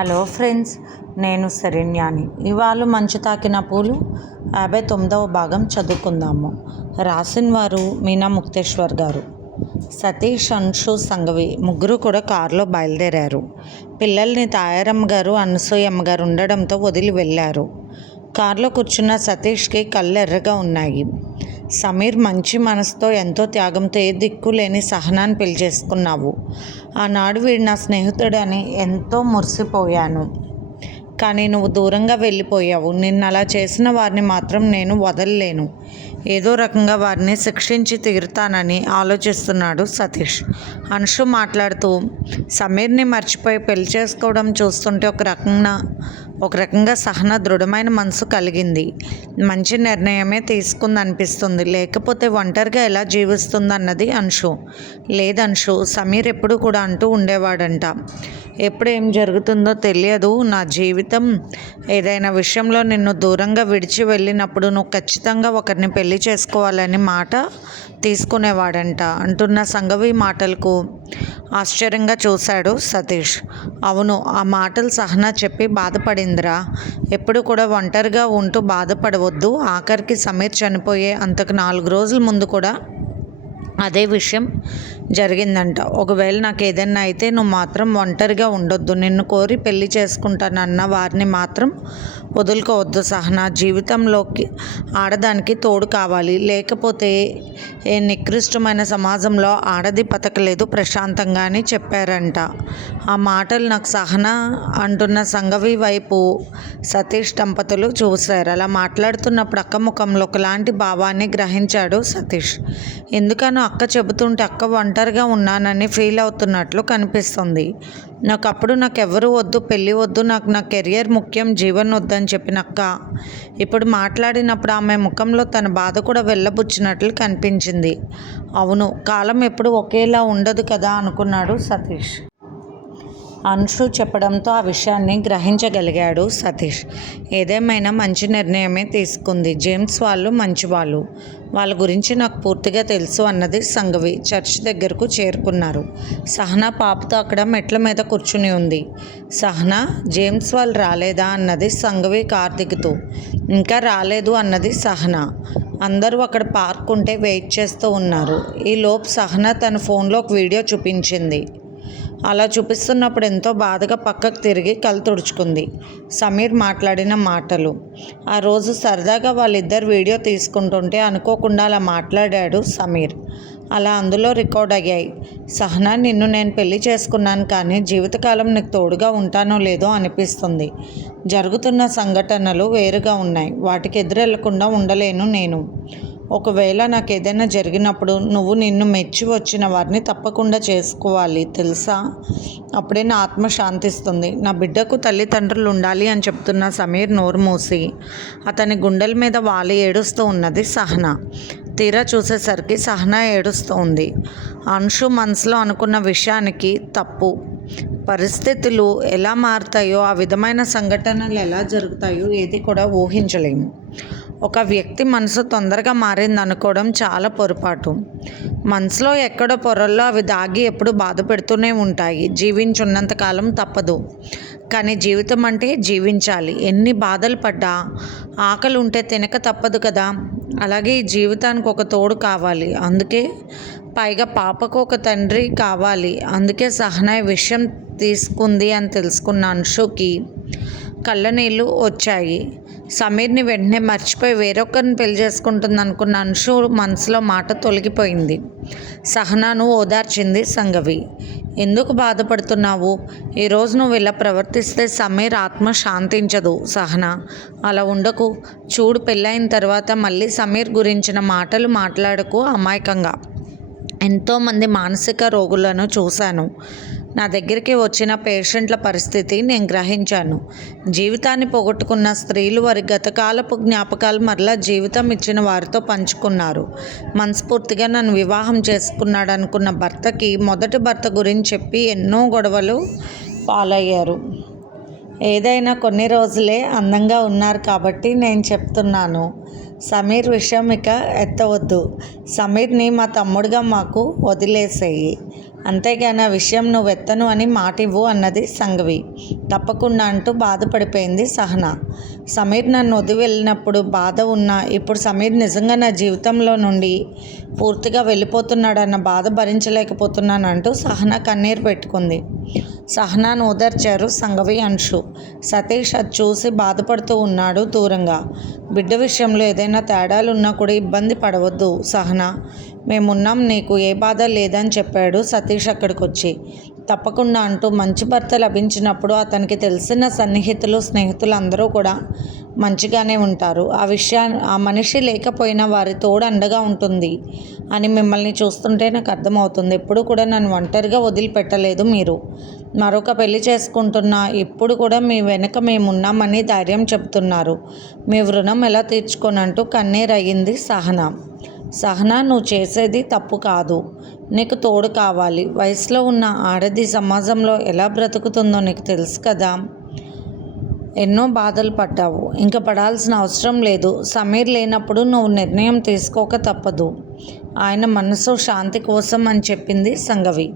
Hello friends, నేను శరణ్యాని. ఇవాళ మంచు తాకిన పూలు 59వ భాగం చదువుకుందాము. రాసిన వారు మీనా ముక్తేశ్వర్ గారు. సతీష్, అంశు, సంఘవి ముగ్గురు కూడా కారులో బయలుదేరారు. పిల్లల్ని తాయారమ్మ గారు, అనసూయమ్మ గారు ఉండడంతో వదిలి వెళ్ళారు. కారులో కూర్చున్న సతీష్కి కళ్ళు ఎర్రగా ఉన్నాయి. సమీర్ మంచి మనసుతో ఎంతో త్యాగంతో ఏ దిక్కు లేని సహనాన్ని పెళ్లి చేసుకున్నావు. ఆనాడు వీడు నా స్నేహితుడని ఎంతో మురిసిపోయాను. కానీ నువ్వు దూరంగా వెళ్ళిపోయావు. నిన్ను అలా చేసిన వారిని మాత్రం నేను వదలలేను. ఏదో రకంగా వారిని శిక్షించి తీరుతానని ఆలోచిస్తున్నాడు సతీష్. అంశు మాట్లాడుతూ, సమీర్ని మర్చిపోయి పెళ్లి చేసుకోవడం చూస్తుంటే ఒక రకంగా సహన దృఢమైన మనసు కలిగింది. మంచి నిర్ణయమే తీసుకుందనిపిస్తుంది. లేకపోతే ఒంటరిగా ఎలా జీవిస్తుందన్నది అంశు. లేదంశు, సమీర్ ఎప్పుడు కూడా అంటూ ఉండేవాడంట, ఎప్పుడు ఏం జరుగుతుందో తెలియదు. నా జీవితం ఏదైనా విషయంలో నిన్ను దూరంగా విడిచి వెళ్ళినప్పుడు నువ్వు ఖచ్చితంగా ఒకరిని పెళ్లి చేసుకోవాలని మాట తీసుకునేవాడంట అంటున్న సంఘవి మాటలకు ఆశ్చర్యంగా చూశాడు సతీష్. అవును, ఆ మాటలు సహన చెప్పి బాధపడిందిరా. ఎప్పుడు కూడా ఒంటరిగా ఉంటూ బాధపడవద్దు. ఆఖరికి సమీర్ చనిపోయే అంతకు 4 రోజుల ముందు కూడా అదే విషయం జరిగిందంట. ఒకవేళ నాకు ఏదైనా అయితే నువ్వు మాత్రం ఒంటరిగా ఉండొద్దు. నిన్ను కోరి పెళ్లి చేసుకుంటానన్న వారిని మాత్రం వదులుకోవద్దు సహన. జీవితంలోకి ఆడదానికి తోడు కావాలి. లేకపోతే ఏ నికృష్టమైన సమాజంలో ఆడది బతకలేదు ప్రశాంతంగా అని చెప్పారంట. ఆ మాటలు నాకు సహన అంటున్న సంఘవి వైపు సతీష్ దంపతులు చూశారు. అలా మాట్లాడుతున్నప్పుడు అక్క ముఖంలో ఒకలాంటి భావాన్ని గ్రహించాడు సతీష్. ఎందుకనో అక్క చెబుతుంటే అక్క ఒంటరిగా ఉన్నానని ఫీల్ అవుతున్నట్లు కనిపిస్తుంది. నాకెవ్వరూ వద్దు, పెళ్ళి వద్దు, నాకు నా కెరియర్ ముఖ్యం, జీవన్ వద్దని చెప్పిన అక్క ఇప్పుడు మాట్లాడినప్పుడు ఆమె ముఖంలో తన బాధ కూడా వెళ్ళబుచ్చినట్లు కనిపించింది. అవును, కాలం ఎప్పుడు ఒకేలా ఉండదు కదా అనుకున్నాడు సతీష్. అంశు చెప్పడంతో ఆ విషయాన్ని గ్రహించగలిగాడు సతీష్. ఏదేమైనా మంచి నిర్ణయమే తీసుకుంది. జేమ్స్ వాళ్ళు మంచివాళ్ళు, వాళ్ళ గురించి నాకు పూర్తిగా తెలుసు అన్నది సంఘవి. చర్చ్ దగ్గరకు చేరుకున్నారు. సహనా పాపతో అక్కడ మెట్ల మీద కూర్చుని ఉంది. సహనా, జేమ్స్ వాళ్ళు రాలేదా అన్నది సంఘవి కారు దిగుతూ. ఇంకా రాలేదు అన్నది సహనా. అందరూ అక్కడ పార్క్ ఉంటే వెయిట్ చేస్తూ ఉన్నారు. ఈలోపు సహనా తన ఫోన్లో ఒక వీడియో చూపించింది. అలా చూపిస్తున్నప్పుడు ఎంతో బాధగా పక్కకు తిరిగి కళ్ళు తుడుచుకుంది. సమీర్ మాట్లాడిన మాటలు. ఆ రోజు సరదాగా వాళ్ళిద్దరు వీడియో తీసుకుంటుంటే అనుకోకుండా అలా మాట్లాడాడు సమీర్. అలా అందులో రికార్డ్ అయ్యాయి. సహనా, నిన్ను నేను పెళ్లి చేసుకున్నాను, కానీ జీవితకాలం నీకు తోడుగా ఉంటానో లేదో అనిపిస్తుంది. జరుగుతున్న సంఘటనలు వేరుగా ఉన్నాయి. వాటికి ఎదురెళ్లకుండా ఉండలేను నేను. ఒకవేళ నాకు ఏదైనా జరిగినప్పుడు నువ్వు నిన్ను మెచ్చి వచ్చిన వారిని తప్పకుండా చేసుకోవాలి, తెలుసా? అప్పుడే నా ఆత్మ శాంతిస్తుంది. నా బిడ్డకు తల్లిదండ్రులు ఉండాలి అని చెప్తున్న సమీర్ నోరు మూసి అతని గుండెల మీద వాలి ఏడుస్తూ ఉన్నది సహన. తీరా చూసేసరికి సహన ఏడుస్తూ ఉంది. అంశు మనసులో అనుకున్న విషయానికి తప్పు. పరిస్థితులు ఎలా మారుతాయో, ఆ విధమైన సంఘటనలు ఎలా జరుగుతాయో ఏది కూడా ఊహించలేము. ఒక వ్యక్తి మనసు తొందరగా మారింది అనుకోవడం చాలా పొరపాటు. మనసులో ఎక్కడో పొరల్లో అవి దాగి ఎప్పుడు బాధ పెడుతూనే ఉంటాయి. జీవించున్నంతకాలం తప్పదు, కానీ జీవితం అంటే జీవించాలి. ఎన్ని బాధలు పడ్డా ఆకలి ఉంటే తినక తప్పదు కదా. అలాగే ఈ జీవితానికి ఒక తోడు కావాలి. అందుకే పైగా పాపకు ఒక తండ్రి కావాలి. అందుకే సహనా విషయం తీసుకుంది అని తెలుసుకున్న అంశుకి కళ్ళ నీళ్ళు వచ్చాయి. సమీర్ని వెంటనే మర్చిపోయి వేరొకరిని పెళ్లి చేసుకుంటుంది అనుకున్న అంశు మనసులో మాట తొలగిపోయింది. సహనాను ఓదార్చింది సంఘవి. ఎందుకు బాధపడుతున్నావు? ఈరోజు నువ్వు ఇలా ప్రవర్తిస్తే సమీర్ ఆత్మ శాంతించదు సహనా. అలా ఉండకు. చూడు, పెళ్ళైన తర్వాత మళ్ళీ సమీర్ గురించిన మాటలు మాట్లాడకు అమాయకంగా. ఎంతోమంది మానసిక రోగులను చూశాను. నా దగ్గరికి వచ్చిన పేషెంట్ల పరిస్థితి నేను గ్రహించాను. జీవితాన్ని పోగొట్టుకున్న స్త్రీలు వారి గతకాలపు జ్ఞాపకాలు మరలా జీవితం ఇచ్చిన వారితో పంచుకున్నారు. మనస్ఫూర్తిగా నన్ను వివాహం చేసుకున్నాడు అనుకున్న భర్తకి మొదటి భర్త గురించి చెప్పి ఎన్నో గొడవలు పాలయ్యారు. ఏదైనా కొన్ని రోజులే అందంగా ఉన్నారు కాబట్టి నేను చెప్తున్నాను. సమీర్ విషయం ఇక ఎత్తవద్దు. సమీర్ని మా తమ్ముడిగా మాకు వదిలేసేయి. అంతేగాని ఆ విషయం నువ్వు ఎత్తను అని మాటివ్వు అన్నది సంఘవి. తప్పకుండా అంటూ బాధపడిపోయింది సహనా. సమీర్ నన్ను వదిలి వెళ్ళినప్పుడు బాధ ఉన్నా ఇప్పుడు సమీర్ నిజంగా నా జీవితంలో నుండి పూర్తిగా వెళ్ళిపోతున్నాడన్న బాధ భరించలేకపోతున్నానంటూ సహనా కన్నీరు పెట్టుకుంది. సహనాను ఓదార్చారు సంఘవి, అంశు. సతీష్ అది చూసి బాధపడుతూ ఉన్నాడు దూరంగా. బిడ్డ విషయంలో ఏదైనా తేడాలున్నా కూడా ఇబ్బంది పడవద్దు సహనా, మేమున్నాం, నీకు ఏ బాధ లేదని చెప్పాడు సతీష్ అక్కడికి వచ్చి. తప్పకుండా అంటూ మంచి భర్త లభించినప్పుడు అతనికి తెలిసిన సన్నిహితులు స్నేహితులు అందరూ కూడా మంచిగానే ఉంటారు. ఆ మనిషి లేకపోయినా వారి తోడు అండగా ఉంటుంది అని మిమ్మల్ని చూస్తుంటే నాకు అర్థమవుతుంది. ఎప్పుడు కూడా నన్ను ఒంటరిగా వదిలిపెట్టలేదు మీరు. మరొక పెళ్లి చేసుకుంటున్నా ఇప్పుడు కూడా మీ వెనుక మేమున్నామని ధైర్యం చెప్తున్నారు. మీ రుణం ఎలా తీర్చుకోనంటూ కన్నీరయ్యింది సహనా. సహనా, నువ్వు చేసేది తప్పు కాదు. నీకు తోడు కావాలి. వయసులో ఉన్న ఆడది సమాజంలో ఎలా బ్రతుకుతుందో నీకు తెలుసు కదా. ఎన్నో బాధలు పడ్డావు, ఇంకా పడాల్సిన అవసరం లేదు. సమీర్ లేనప్పుడు నువ్వు నిర్ణయం తీసుకోక తప్పదు. ఆయన మనసు శాంతి కోసం అని చెప్పింది సంఘవి.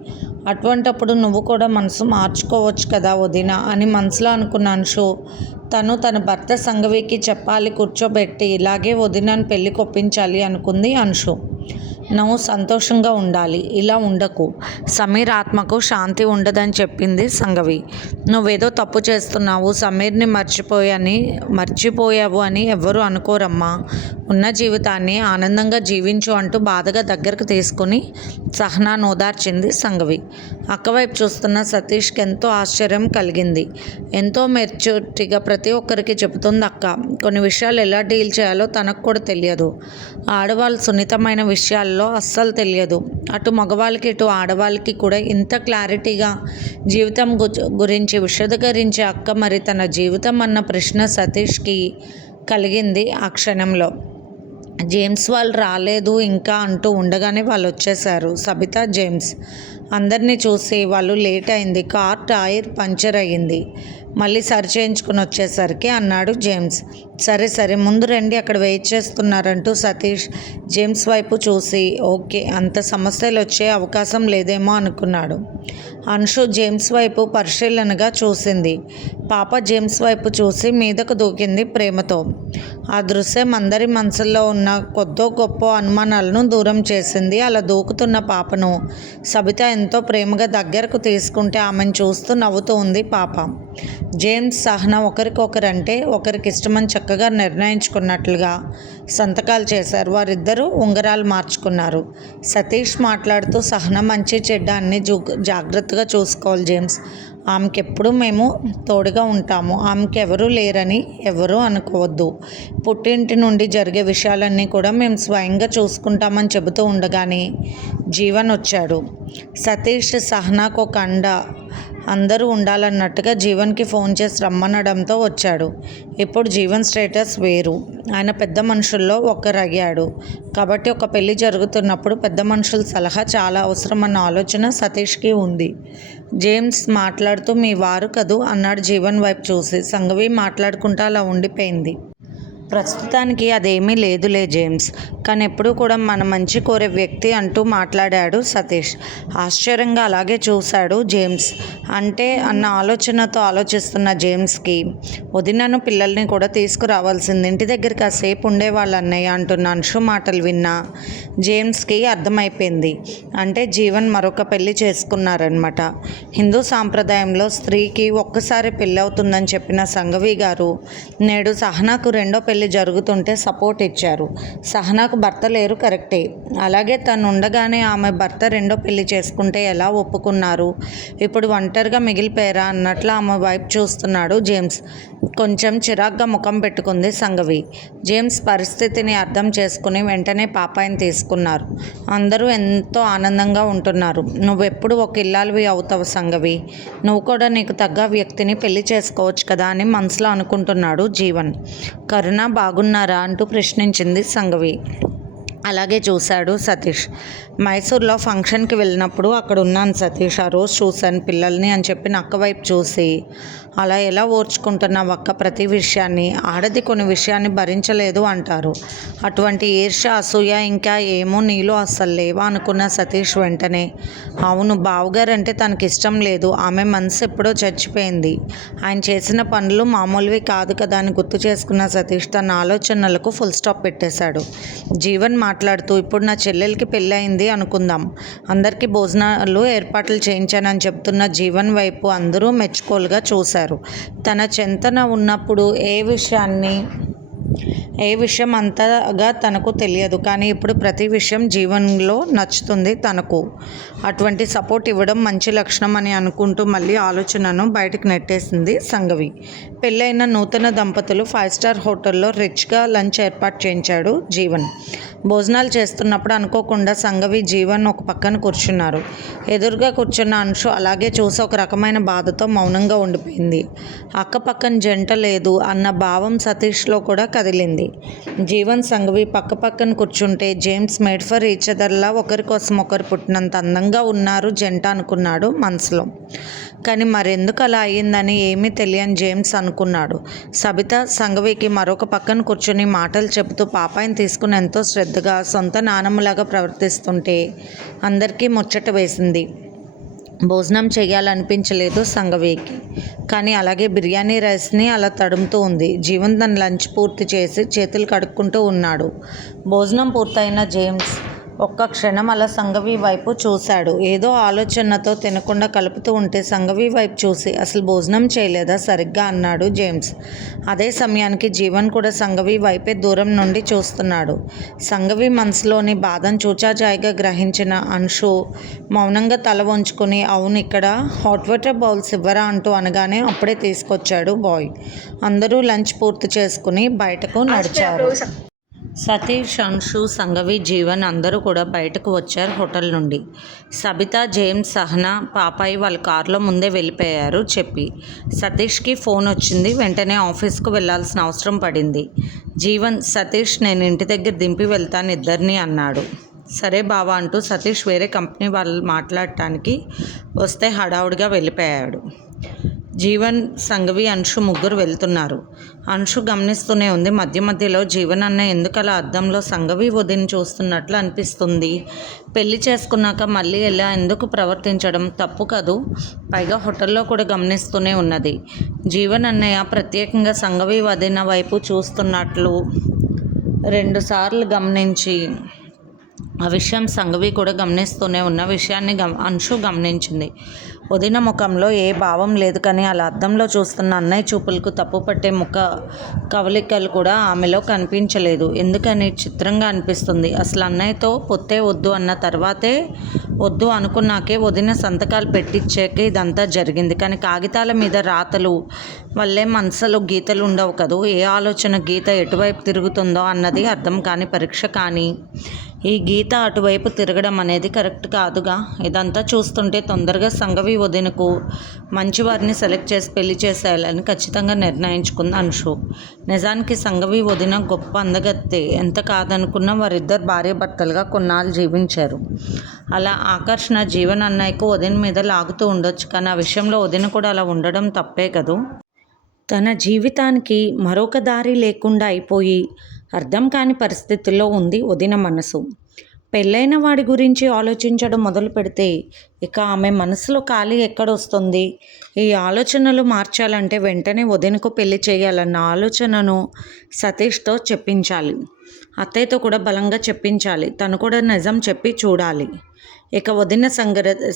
అటువంటప్పుడు నువ్వు కూడా మనసు మార్చుకోవచ్చు కదా వదిన అని మనసులో అనుకున్నాను. తన భర్త సంఘవికి చెప్పాలి, కూర్చోబెట్టి ఇలాగే వదినను పెళ్ళికి ఒప్పించాలి అనుకుంది అంశు. నువ్వు సంతోషంగా ఉండాలి, ఇలా ఉండకు. సమీర్ ఆత్మకు శాంతి ఉండదని చెప్పింది సంఘవి. నువ్వేదో తప్పు చేస్తున్నావు, సమీర్ని మర్చిపోయావు అని ఎవ్వరూ అనుకోరమ్మా. ఉన్న జీవితాన్ని ఆనందంగా జీవించు అంటూ బాధగా దగ్గరకు తీసుకుని సహనాను ఓదార్చింది సంఘవి. అక్కవైపు చూస్తున్న సతీష్కి ఎంతో ఆశ్చర్యం కలిగింది. ఎంతో మెచ్యూరిటీగా ప్రతి ఒక్కరికి చెబుతుంది అక్క. కొన్ని విషయాలు ఎలా డీల్ చేయాలో తనకు కూడా తెలియదు. ఆడవాళ్ళు సున్నితమైన విషయాల్లో అస్సలు తెలియదు. అటు మగవాళ్ళకి ఇటు ఆడవాళ్ళకి కూడా ఇంత క్లారిటీగా జీవితం గురించి విశదీకరించే అక్క మరి తన జీవితం అన్న ప్రశ్న సతీష్కి కలిగింది ఆ క్షణంలో. జేమ్స్ వాళ్ళు రాలేదు ఇంకా అంటూ ఉండగానే వాళ్ళు వచ్చేసారు. సబిత, జేమ్స్ అందరినీ చూసి వాళ్ళు లేట్ అయింది, కార్ టైర్ పంచర్ అయ్యింది, మళ్ళీ సరి చేయించుకుని వచ్చేసరికి అన్నాడు జేమ్స్. సరే ముందు రండి, అక్కడ వెయిట్ చేస్తున్నారంటూ సతీష్ జేమ్స్ వైపు చూసి ఓకే, అంత సమస్యలు వచ్చే అవకాశం లేదేమో అనుకున్నాడు. అంశు జేమ్స్ వైపు పరిశీలనగా చూసింది. పాప జేమ్స్ వైపు చూసి మీదకు దూకింది ప్రేమతో. ఆ దృశ్యం అందరి మనసుల్లో ఉన్న కొద్దో గొప్ప అనుమానాలను దూరం చేసింది. అలా దూకుతున్న పాపను సబిత ఎంతో ప్రేమగా దగ్గరకు తీసుకుంటే ఆమెను చూస్తూ నవ్వుతూ ఉంది పాప. జేమ్స్, సహనా ఒకరికొకరంటే ఒకరికి ఇష్టమని చక్కగా నిర్ణయించుకున్నట్లుగా సంతకాలు చేశారు. వారిద్దరూ ఉంగరాలు మార్చుకున్నారు. సతీష్ మాట్లాడుతూ సహనా మంచి చెడ్డ అన్ని జాగ్రత్తగా చూసుకోవాలి జేమ్స్. ఆమెకి ఎప్పుడు మేము తోడుగా ఉంటాము. ఆమెకి ఎవరూ లేరని ఎవరూ అనుకోవద్దు. పుట్టింటి నుండి జరిగే విషయాలన్నీ కూడా మేము స్వయంగా చూసుకుంటామని చెబుతూ ఉండగానే జీవన్ వచ్చాడు. సతీష్ సహనాకు ఒక అండ అందరూ ఉండాలన్నట్టుగా జీవన్కి ఫోన్ చేసి రమ్మనడంతో వచ్చాడు. ఇప్పుడు జీవన్ స్టేటస్ వేరు. ఆయన పెద్ద మనుషుల్లో ఒకరయ్యాడు. కాబట్టి ఒక పెళ్లి జరుగుతున్నప్పుడు పెద్ద మనుషుల సలహా చాలా అవసరం అన్న ఆలోచన సతీష్కి ఉంది. జేమ్స్ మాట్లాడుతూ మీ వారు కదూ అన్నాడు జీవన్ వైపు చూసి. సంఘవి మాట్లాడుకుంటూ అలా ఉండిపోయింది. ప్రస్తుతానికి అదేమీ లేదులే జేమ్స్, కానీ ఎప్పుడూ కూడా మన మంచి కోరే వ్యక్తి అంటూ మాట్లాడాడు సతీష్. ఆశ్చర్యంగా అలాగే చూశాడు జేమ్స్. అంటే అన్న ఆలోచనతో ఆలోచిస్తున్న జేమ్స్కి వదినను పిల్లల్ని కూడా తీసుకురావాల్సింది, ఇంటి దగ్గర కాసేపు ఉండేవాళ్ళు అన్నయ్య అంటున్న అంశు మాటలు విన్నా జేమ్స్కి అర్థమైపోయింది. అంటే జీవన్ మరొక పెళ్లి చేసుకున్నారనమాట. హిందూ సాంప్రదాయంలో స్త్రీకి ఒక్కసారి పెళ్ళి అవుతుందని చెప్పిన సంఘవి గారు నేడు సహనాకు రెండో పెళ్లి జరుగుతుంటే సపోర్ట్ ఇచ్చారు. సహనాకు భర్త లేరు కరెక్టే, అలాగే తను ఉండగానే ఆమె భర్త రెండో పెళ్లి చేసుకుంటే ఎలా ఒప్పుకున్నారు? ఇప్పుడు ఒంటరిగా మిగిలిపోయారా అన్నట్లు ఆమె వైపు చూస్తున్నాడు జేమ్స్. కొంచెం చిరాగ్గా ముఖం పెట్టుకుంది సంఘవి. జేమ్స్ పరిస్థితిని అర్థం చేసుకుని వెంటనే పాపాయిని తీసుకున్నారు. అందరూ ఎంతో ఆనందంగా ఉంటున్నారు. నువ్వెప్పుడు ఒక ఇల్లాలివి అవుతావు సంఘవి, నువ్వు కూడా నీకు తగ్గ వ్యక్తిని పెళ్లి చేసుకోవచ్చు కదా అని మనసులో అనుకుంటున్నాడు జీవన్. కరుణ బాగున్నారా అంటూ ప్రశ్నించింది సంఘవి. అలాగే చూశాడు సతీష్. మైసూర్లో ఫంక్షన్కి వెళ్ళినప్పుడు అక్కడ ఉన్నాను సతీష్, ఆ రోజు చూశాను పిల్లల్ని అని చెప్పి నక్క వైపు చూసి, అలా ఎలా ఓర్చుకుంటున్నావు అక్క ప్రతి విషయాన్ని, ఆడది కొన్ని విషయాన్ని భరించలేదు అంటారు, అటువంటి ఈర్ష్య అసూయ ఇంకా ఏమో నీలో అస్సలు లేవా అనుకున్న సతీష్ వెంటనే, అవును బావగారు అంటే తనకి ఇష్టం లేదు, ఆమె మనసు ఎప్పుడో చచ్చిపోయింది, ఆయన చేసిన పనులు మామూలువి కాదు కదా అని గుర్తు చేసుకున్న సతీష్ తన ఆలోచనలకు ఫుల్ స్టాప్ పెట్టేశాడు. జీవన్ మాట్లాడుతూ, ఇప్పుడు నా చెల్లెలకి పెళ్ళి అయింది అనుకుందాం, అందరికీ భోజనాలు ఏర్పాట్లు చేయించానని చెప్తున్న జీవన్ వైపు అందరూ మెచ్చుకోలుగా చూశారు. తన చెంతన ఉన్నప్పుడు ఏ విషయం అంతగా తనకు తెలియదు, కానీ ఇప్పుడు ప్రతి విషయం జీవన్లో నచ్చుతుంది తనకు. అటువంటి సపోర్ట్ ఇవ్వడం మంచి లక్షణం అని అనుకుంటూ మళ్ళీ ఆలోచనను బయటకు నెట్టేసింది సంఘవి. పెళ్ళైన నూతన దంపతులు 5 స్టార్ హోటల్లో రిచ్గా లంచ్ ఏర్పాటు చేయించాడు జీవన్. భోజనాలు చేస్తున్నప్పుడు అనుకోకుండా సంఘవి జీవన్ ఒక పక్కన కూర్చున్నారు. ఎదురుగా కూర్చున్న అంశు అలాగే చూసి ఒక రకమైన బాధతో మౌనంగా ఉండిపోయింది. అక్క పక్కన జంట లేదు అన్న భావం సతీష్లో కూడా కదిలింది. జీవన్ సంఘవి పక్క పక్కన కూర్చుంటే జేమ్స్ మేడ్ ఫర్ ఈచ్ అదర్లా ఒకరి కోసం ఒకరు పుట్టినంత అందంగా ఉన్నారు జంట అనుకున్నాడు మనసులో. కానీ మరెందుకు అలా అయ్యిందని ఏమీ తెలియని జేమ్స్ అనుకున్నాడు. సబిత సంఘవికి మరొక పక్కన కూర్చుని మాటలు చెబుతూ పాపాయిని తీసుకుని ఎంతో శ్రద్ధగా సొంత నానమ్మలాగా ప్రవర్తిస్తుంటే అందరికీ ముచ్చట వేసింది. భోజనం చేయాలనిపించలేదు సంఘవికి, కానీ అలాగే బిర్యానీ రైస్ని అలా తడుముతూ ఉంది. జీవన్ తన లంచ్ పూర్తి చేసి చేతులు కడుక్కుంటూ ఉన్నాడు. భోజనం పూర్తయిన జేమ్స్ ఒక్క క్షణం అలా సంఘవి వైపు చూశాడు. ఏదో ఆలోచనతో తినకుండా కలుపుతూ ఉంటే సంఘవి వైపు చూసి, అసలు భోజనం చేయలేదా సరిగ్గా అన్నాడు జేమ్స్. అదే సమయానికి జీవన్ కూడా సంఘవి వైపే దూరం నుండి చూస్తున్నాడు. సంఘవి మనసులోని బాధను చూచాజాయిగా గ్రహించిన అంశు మౌనంగా తల వంచుకొని, అవును ఇక్కడ హాట్ వాటర్ బౌల్స్ ఇవ్వరా అంటూ అనగానే అప్పుడే తీసుకొచ్చాడు బాయ్. అందరూ లంచ్ పూర్తి చేసుకుని బయటకు నడిచారు. సతీష్, అంశు, సంఘవి, జీవన్ అందరూ కూడా బయటకు వచ్చారు హోటల్ నుండి. సబిత, జేమ్స్, సహనా, పాపాయి వాళ్ళ కారులో ముందే వెళ్ళిపోయారు చెప్పి. సతీష్కి ఫోన్ వచ్చింది. వెంటనే ఆఫీస్కు వెళ్లాల్సిన అవసరం పడింది. జీవన్, సతీష్ నేను ఇంటి దగ్గర దింపి వెళ్తాను ఇద్దరిని అన్నాడు. సరే బావా అంటూ సతీష్ వేరే కంపెనీ వాళ్ళు మాట్లాడటానికి వస్తే హడావుడిగా వెళ్ళిపోయాడు. జీవన్, సంఘవి, అంశు ముగ్గురు వెళ్తున్నారు. అంశు గమనిస్తూనే ఉంది. మధ్య మధ్యలో జీవన్ అన్న ఎందుకలా అద్దంలో సంఘవి వదిన చూస్తున్నట్లు అనిపిస్తుంది. పెళ్లి చేసుకున్నాక మళ్ళీ ఇలా ఎందుకు ప్రవర్తించడం తప్పు కదూ. పైగా హోటల్లో కూడా గమనిస్తూనే ఉన్నది. జీవన్ అన్నయ్య ప్రత్యేకంగా సంఘవి వదిన వైపు చూస్తున్నట్లు 2 సార్లు గమనించి ఆ విషయం సంఘవి కూడా గమనిస్తూనే ఉన్న విషయాన్ని అంశు గమనించింది. వదిన ముఖంలో ఏ భావం లేదు, కానీ అలా అద్దంలో చూస్తున్న అన్నయ్య చూపులకు తప్పుపట్టే ముఖ కవలికలు కూడా ఆమెలో కనిపించలేదు. ఎందుకని చిత్రంగా అనిపిస్తుంది. అసలు అన్నయ్యతో పొత్తే వద్దు అన్న తర్వాతే వద్దు అనుకున్నాకే వదిన సంతకాలు పెట్టించాక ఇదంతా జరిగింది. కానీ కాగితాల మీద రాతలు వల్లే మనసులో గీతలు ఉండవు కదూ. ఏ ఆలోచన గీత ఎటువైపు తిరుగుతుందో అన్నది అర్థం కాని పరీక్ష. కానీ ఈ గీత అటువైపు తిరగడం అనేది కరెక్ట్ కాదుగా. ఇదంతా చూస్తుంటే తొందరగా సంఘవి వదినకు మంచివారిని సెలెక్ట్ చేసి పెళ్లి చేసేయాలని ఖచ్చితంగా నిర్ణయించుకుంది అంశు. నిజానికి సంఘవి వదిన గొప్ప అందగత్తే. ఎంత కాదనుకున్నా వారిద్దరు భార్యాభర్తలుగా కొన్నాళ్ళు జీవించారు. అలా ఆకర్షణ జీవన్ అన్నయ్యకు వదిన మీద లాగుతూ ఉండొచ్చు, కానీ ఆ విషయంలో వదిన కూడా అలా ఉండడం తప్పే కదూ. తన జీవితానికి మరొక దారి లేకుండా అయిపోయి అర్థం కాని పరిస్థితుల్లో ఉంది వదిన మనసు. పెళ్ళైన వాడి గురించి ఆలోచించడం మొదలు పెడితే ఇక ఆమె మనసులో ఖాళీ ఎక్కడొస్తుంది. ఈ ఆలోచనలు మార్చాలంటే వెంటనే వదినకు పెళ్లి చేయాలన్న ఆలోచనను సతీష్తో చెప్పించాలి. అత్తయ్యతో కూడా బలంగా చెప్పించాలి. తను కూడా నిజం చెప్పి చూడాలి. ఇక వదిన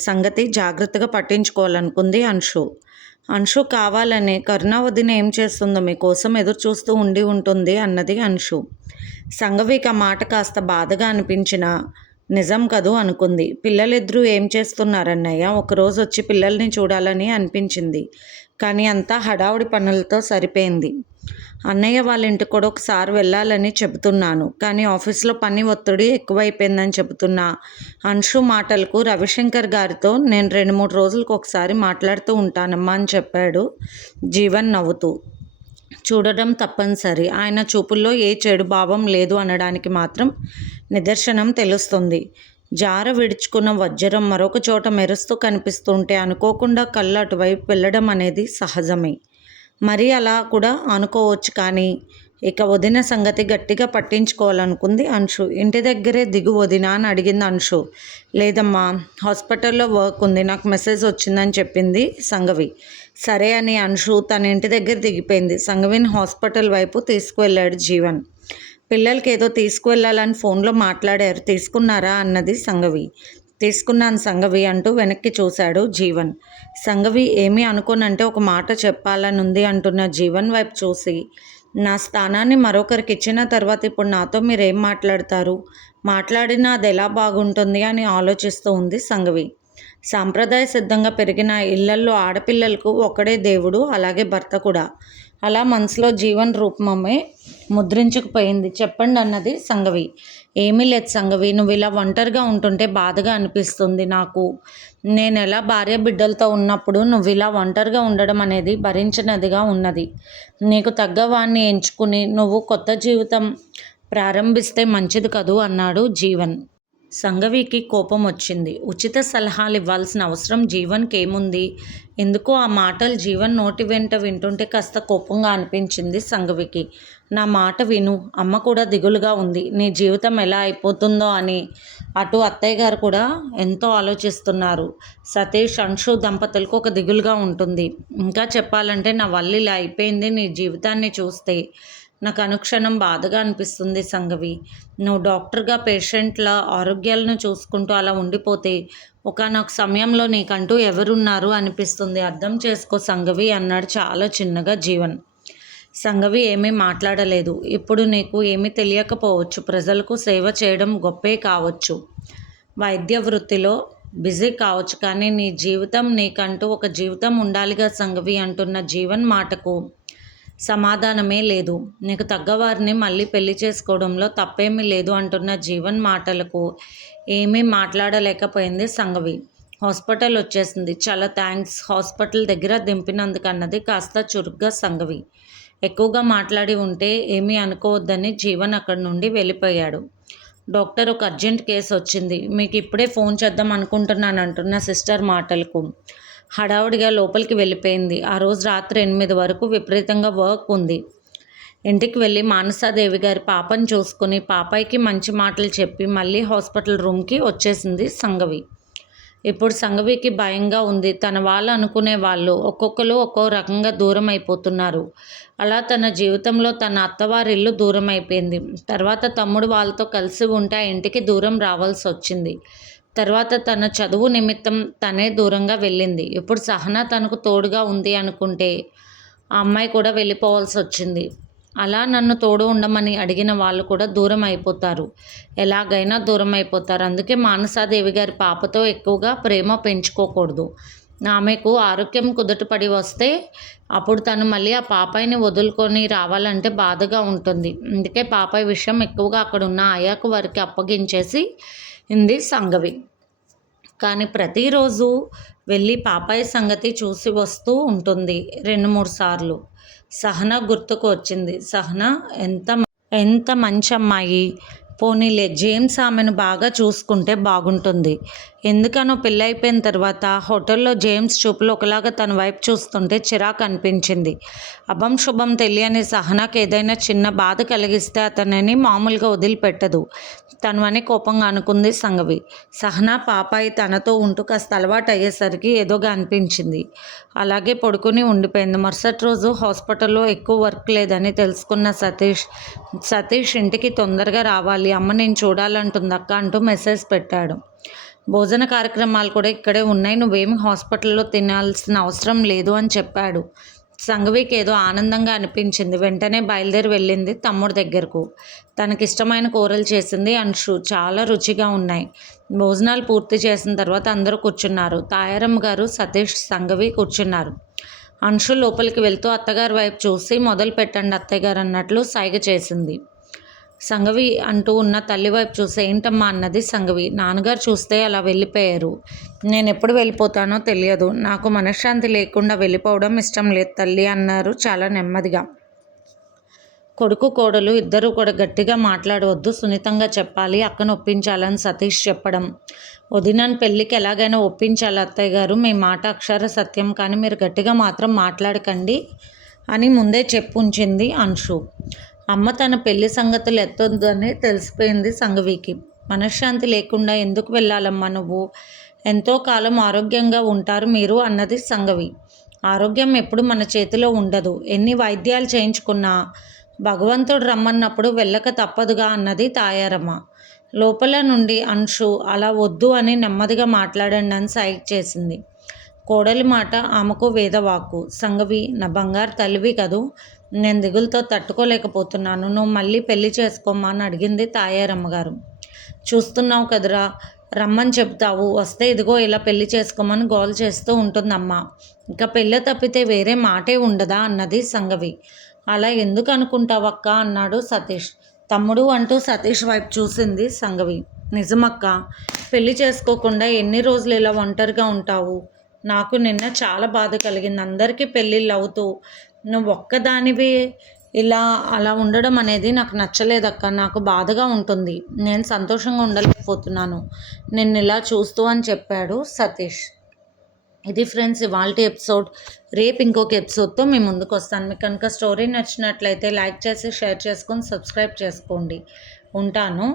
సంగతి జాగ్రత్తగా పట్టించుకోవాలనుకుంది అంశు కావాలనే కరుణ వదిన ఏం చేస్తుందో మీకోసం ఎదురు చూస్తూ ఉంటుంది అన్నది అంశు. సంఘవికి ఆ మాట కాస్త బాధగా అనిపించినా నిజం కదూ అనుకుంది. పిల్లలిద్దరూ ఏం చేస్తున్నారన్నయ్య, ఒకరోజు వచ్చి పిల్లల్ని చూడాలని అనిపించింది, కానీ అంతా హడావుడి పనులతో సరిపోయింది. అన్నయ్య వాళ్ళ ఇంటికి కూడా ఒకసారి వెళ్ళాలని చెబుతున్నాను, కానీ ఆఫీస్లో పని ఒత్తిడి ఎక్కువైపోయిందని చెబుతున్నా. అంశు మాటలకు రవిశంకర్ గారితో నేను 2-3 రోజులకు ఒకసారి మాట్లాడుతూ ఉంటానమ్మా అని చెప్పాడు జీవన్ నవ్వుతూ. చూడడం తప్పనిసరి, ఆయన చూపుల్లో ఏ చెడు భావం లేదు అనడానికి మాత్రం నిదర్శనం తెలుస్తుంది. జార విడుచుకున్న వజ్రం మరొక చోట మెరుస్తూ కనిపిస్తుంటే అనుకోకుండా కళ్ళు అటువైపు వెళ్ళడం అనేది సహజమే. మరి అలా కూడా అనుకోవచ్చు, కానీ ఇక వదిన సంగతి గట్టిగా పట్టించుకోవాలనుకుంది అంశు. ఇంటి దగ్గరే దిగు వదినా అని అడిగింది అంశు. లేదమ్మా, హాస్పిటల్లో వర్క్ ఉంది, నాకు మెసేజ్ వచ్చిందని చెప్పింది సంగవి. సరే అని అంశు తన ఇంటి దగ్గర దిగిపోయింది. సంగవిని హాస్పిటల్ వైపు తీసుకువెళ్ళాడు జీవన్. పిల్లలకి ఏదో తీసుకువెళ్ళాలని ఫోన్లో మాట్లాడారు, తీసుకున్నారా అన్నది సంగవి. తీసుకున్నాను సంగవి అంటూ వెనక్కి చూశాడు జీవన్. సంగవి ఏమీ అనుకోనంటే ఒక మాట చెప్పాలనుంది అంటున్న జీవన్ వైపు చూసి, నా స్థానాన్ని మరొకరికి ఇచ్చిన తర్వాత ఇప్పుడు నాతో మీరేం మాట్లాడతారు, మాట్లాడినా అది ఎలా బాగుంటుంది అని ఆలోచిస్తూ ఉంది సంగవి. సాంప్రదాయ సిద్ధంగా పెరిగిన ఇళ్లల్లో ఆడపిల్లలకు ఒకడే దేవుడు, అలాగే భర్త కూడా. అలా మనసులో జీవన్ రూపమే ముద్రించుకుపోయింది. చెప్పండి అన్నది సంగవి. ఏమీ లేదు సంగవి, నువ్వు ఇలా ఒంటరిగా ఉంటుంటే బాధగా అనిపిస్తుంది నాకు. నేను ఎలా భార్య బిడ్డలతో ఉన్నప్పుడు నువ్వు ఇలా ఒంటరిగా ఉండడం అనేది భరించినదిగా ఉన్నది. నీకు తగ్గవాన్ని ఎంచుకుని నువ్వు కొత్త జీవితం ప్రారంభిస్తే మంచిది కదూ అన్నాడు జీవన్. సంగవికి కోపం వచ్చింది. ఉచిత సలహాలు ఇవ్వాల్సిన అవసరం జీవన్కి ఏముంది? ఎందుకో ఆ మాటలు జీవన్ నోటి వెంట వింటుంటే కాస్త కోపంగా అనిపించింది సంగవికి. నా మాట విను, అమ్మ కూడా దిగులుగా ఉంది, నీ జీవితం ఎలా అయిపోతుందో అని. అటు అత్తయ్య గారు కూడా ఎంతో ఆలోచిస్తున్నారు. సతీష్ అంశు దంపతులకు ఒక దిగులుగా ఉంటుంది. ఇంకా చెప్పాలంటే నా వల్ల ఇలా అయిపోయింది నీ జీవితాన్ని చూస్తే నాకు అనుక్షణం బాధగా అనిపిస్తుంది సంగవి. నువ్వు డాక్టర్గా పేషెంట్ల ఆరోగ్యాలను చూసుకుంటూ అలా ఉండిపోతే ఒకానొక సమయంలో నీకంటూ ఎవరున్నారు అనిపిస్తుంది. అర్థం చేసుకో సంగవి అన్నాడు చాలా చిన్నగా జీవన్. సంగవి ఏమీ మాట్లాడలేదు. ఇప్పుడు నీకు ఏమీ తెలియకపోవచ్చు, ప్రజలకు సేవ చేయడం గొప్పే కావచ్చు, వైద్య వృత్తిలో బిజీ కావచ్చు, కానీ నీ జీవితం, నీకంటూ ఒక జీవితం ఉండాలిగా సంగవి అంటున్న జీవన్ మాటకు సమాధానమే లేదు. నీకు తగ్గవారిని మళ్ళీ పెళ్లి చేసుకోవడంలో తప్పేమీ లేదు అంటున్న జీవన్ మాటలకు ఏమీ మాట్లాడలేకపోయింది సంగవి. హాస్పిటల్ వచ్చేసింది. చాలా థ్యాంక్స్, హాస్పిటల్ దగ్గర దింపినందుకన్నది కాస్త చురుగ్గా సంగవి. ఎక్కువగా మాట్లాడి ఉంటే ఏమీ అనుకోవద్దని జీవన్ అక్కడి నుండి వెళ్ళిపోయాడు. డాక్టర్, ఒక అర్జెంట్ కేసు వచ్చింది, మీకు ఇప్పుడే ఫోన్ చేద్దాం అనుకుంటున్నాను అంటున్న సిస్టర్ మాటలకు హడావుడిగా లోపలికి వెళ్ళిపోయింది. ఆ రోజు రాత్రి 8 వరకు విపరీతంగా వర్క్ ఉంది. ఇంటికి వెళ్ళి మానసాదేవి గారి పాపని చూసుకుని పాపాయికి మంచి మాటలు చెప్పి మళ్ళీ హాస్పిటల్ రూమ్కి వచ్చేసింది సంగవి. ఇప్పుడు సంగవికి భయంగా ఉంది. తన వాళ్ళు అనుకునే వాళ్ళు ఒక్కొక్కరు ఒక్కో రకంగా దూరం అయిపోతున్నారు. అలా తన జీవితంలో తన అత్తవారి ఇల్లు దూరం అయిపోయింది. తర్వాత తమ్ముడు వాళ్ళతో కలిసి ఉంటే ఆ ఇంటికి దూరం రావాల్సి వచ్చింది. తర్వాత తన చదువు నిమిత్తం తనే దూరంగా వెళ్ళింది. ఇప్పుడు సహనా తనకు తోడుగా ఉంది అనుకుంటే ఆ అమ్మాయి కూడా వెళ్ళిపోవాల్సి వచ్చింది. అలా నన్ను తోడు ఉండమని అడిగిన వాళ్ళు కూడా దూరం అయిపోతారు, ఎలాగైనా దూరం అయిపోతారు. అందుకే మానసాదేవి గారి పాపతో ఎక్కువగా ప్రేమ పెంచుకోకూడదు. ఆమెకు ఆరోగ్యం కుదుటపడి వస్తే అప్పుడు తను మళ్ళీ ఆ పాపాయిని వదులుకొని రావాలంటే బాధగా ఉంటుంది. అందుకే పాపాయి విషయం ఎక్కువగా అక్కడ ఉన్న ఆయాకు వారికి అప్పగించేసి ఇంది సంగవి. కానీ ప్రతిరోజు వెళ్ళి పాపాయి సంగతి చూసి వస్తూ ఉంటుంది 2-3 సార్లు. సహనా గుర్తుకు వచ్చింది. సహనా ఎంత మంచి అమ్మాయి, పోనీలే జేమ్స్ ఆమెను బాగా చూసుకుంటే బాగుంటుంది. ఎందుకనో పెళ్ళైపోయిన తర్వాత హోటల్లో జేమ్స్ చూపులు ఒకలాగా తన వైపు చూస్తుంటే చిరాకు అనిపించింది. అభం శుభం తెలియని సహనాకి ఏదైనా చిన్న బాధ కలిగిస్తే అతనిని మామూలుగా వదిలిపెట్టదు తను అని కోపంగా అనుకుంది సంగవి. సహనా పాపాయి తనతో ఉంటూ కాస్త అలవాటు అయ్యేసరికి ఏదోగా అనిపించింది. అలాగే పడుకుని ఉండిపోయింది. మరుసటి రోజు హాస్పిటల్లో ఎక్కువ వర్క్ లేదని తెలుసుకున్న సతీష్ ఇంటికి తొందరగా రావాలి, అమ్మ నేను చూడాలంటుంది అక్క అంటూ మెసేజ్ పెట్టాడు. భోజన కార్యక్రమాలు కూడా ఇక్కడే ఉన్నాయి, నువ్వేమి హాస్పిటల్లో తినాల్సిన అవసరం లేదు అని చెప్పాడు. సంగవికి ఏదో ఆనందంగా అనిపించింది. వెంటనే బయలుదేరి వెళ్ళింది తమ్ముడి దగ్గరకు. తనకిష్టమైన కూరలు చేసింది అంశు. చాలా రుచిగా ఉన్నాయి. భోజనాలు పూర్తి చేసిన తర్వాత అందరూ కూర్చున్నారు. తాయారమ్మ గారు, సతీష్, సంగవి కూర్చున్నారు. అంశు లోపలికి వెళ్తూ అత్తగారి వైపు చూసి మొదలు పెట్టండి అత్తయ్య గారు అన్నట్లు సైగ చేసింది. సంగవి అంటూ ఉన్న తల్లి వైపు చూసి ఏంటమ్మా అన్నది సంగవి. నాన్నగారు చూస్తే అలా వెళ్ళిపోయారు. నేను ఎప్పుడు వెళ్ళిపోతానో తెలియదు, నాకు మనశ్శాంతి లేకుండా వెళ్ళిపోవడం ఇష్టం లేదు తల్లి అన్నారు చాలా నెమ్మదిగా. కొడుకు కోడలు ఇద్దరూ కూడా గట్టిగా మాట్లాడవద్దు, సున్నితంగా చెప్పాలి, అక్కను ఒప్పించాలని సతీష్ చెప్పడం. వదినని పెళ్ళికి ఎలాగైనా ఒప్పించాలి అత్తయ్య గారు, మీ మాట అక్షర సత్యం, కానీ మీరు గట్టిగా మాత్రం మాట్లాడకండి అని ముందే చెప్పుంచింది అంశు. అమ్మ తన పెళ్లి సంగతులు ఎత్తొద్దని తెలిసిపోయింది సంఘవికి. మనశ్శాంతి లేకుండా ఎందుకు వెళ్ళాలమ్మా నువ్వు, ఎంతో కాలం ఆరోగ్యంగా ఉంటారు మీరు అన్నది సంఘవి. ఆరోగ్యం ఎప్పుడు మన చేతిలో ఉండదు, ఎన్ని వైద్యాలు చేయించుకున్నా భగవంతుడు రమ్మన్నప్పుడు వెళ్ళక తప్పదుగా అన్నది తాయారమ్మ. లోపల నుండి అంశు అలా వద్దు అని నెమ్మదిగా మాట్లాడండి అని సైగ చేసింది. కోడలి మాట ఆమెకు వేదవాక్కు. సంఘవి, నా బంగారు తల్లివి కదూ, నేను దిగులతో తట్టుకోలేకపోతున్నాను, నువ్వు మళ్ళీ పెళ్లి చేసుకోమా అని అడిగింది తాయారమ్మగారు. చూస్తున్నావు కదరా, రమ్మని చెప్తావు, వస్తే ఇదిగో ఇలా పెళ్లి చేసుకోమని గోల్ చేస్తూ ఉంటుందమ్మా, ఇంకా పెళ్ళి తప్పితే వేరే మాటే ఉండదా అన్నది సంఘవి. అలా ఎందుకు అనుకుంటావక్క అన్నాడు సతీష్. తమ్ముడు అంటూ సతీష్ వైపు చూసింది సంఘవి. నిజమక్క, పెళ్లి చేసుకోకుండా ఎన్ని రోజులు ఇలా ఒంటరిగా ఉంటావు, నాకు నిన్న చాలా బాధ కలిగింది, అందరికీ పెళ్ళిళ్ళు అవుతూ నువ్వు ఒక్కదానివి ఇలా అలా ఉండడం అనేది నాకు నచ్చలేదక్క, నాకు బాధగా ఉంటుంది, నేను సంతోషంగా ఉండలేకపోతున్నాను నిన్ను ఇలా చూస్తూ అని చెప్పాడు సతీష్. ఇది ఫ్రెండ్స్ ఇవాల్టి ఎపిసోడ్. రేపు ఇంకొక ఎపిసోడ్తో మీ ముందుకు వస్తాను. మీకు కనుక స్టోరీ నచ్చినట్లయితే లైక్ చేసి షేర్ చేసుకొని సబ్స్క్రైబ్ చేసుకోండి. ఉంటాను.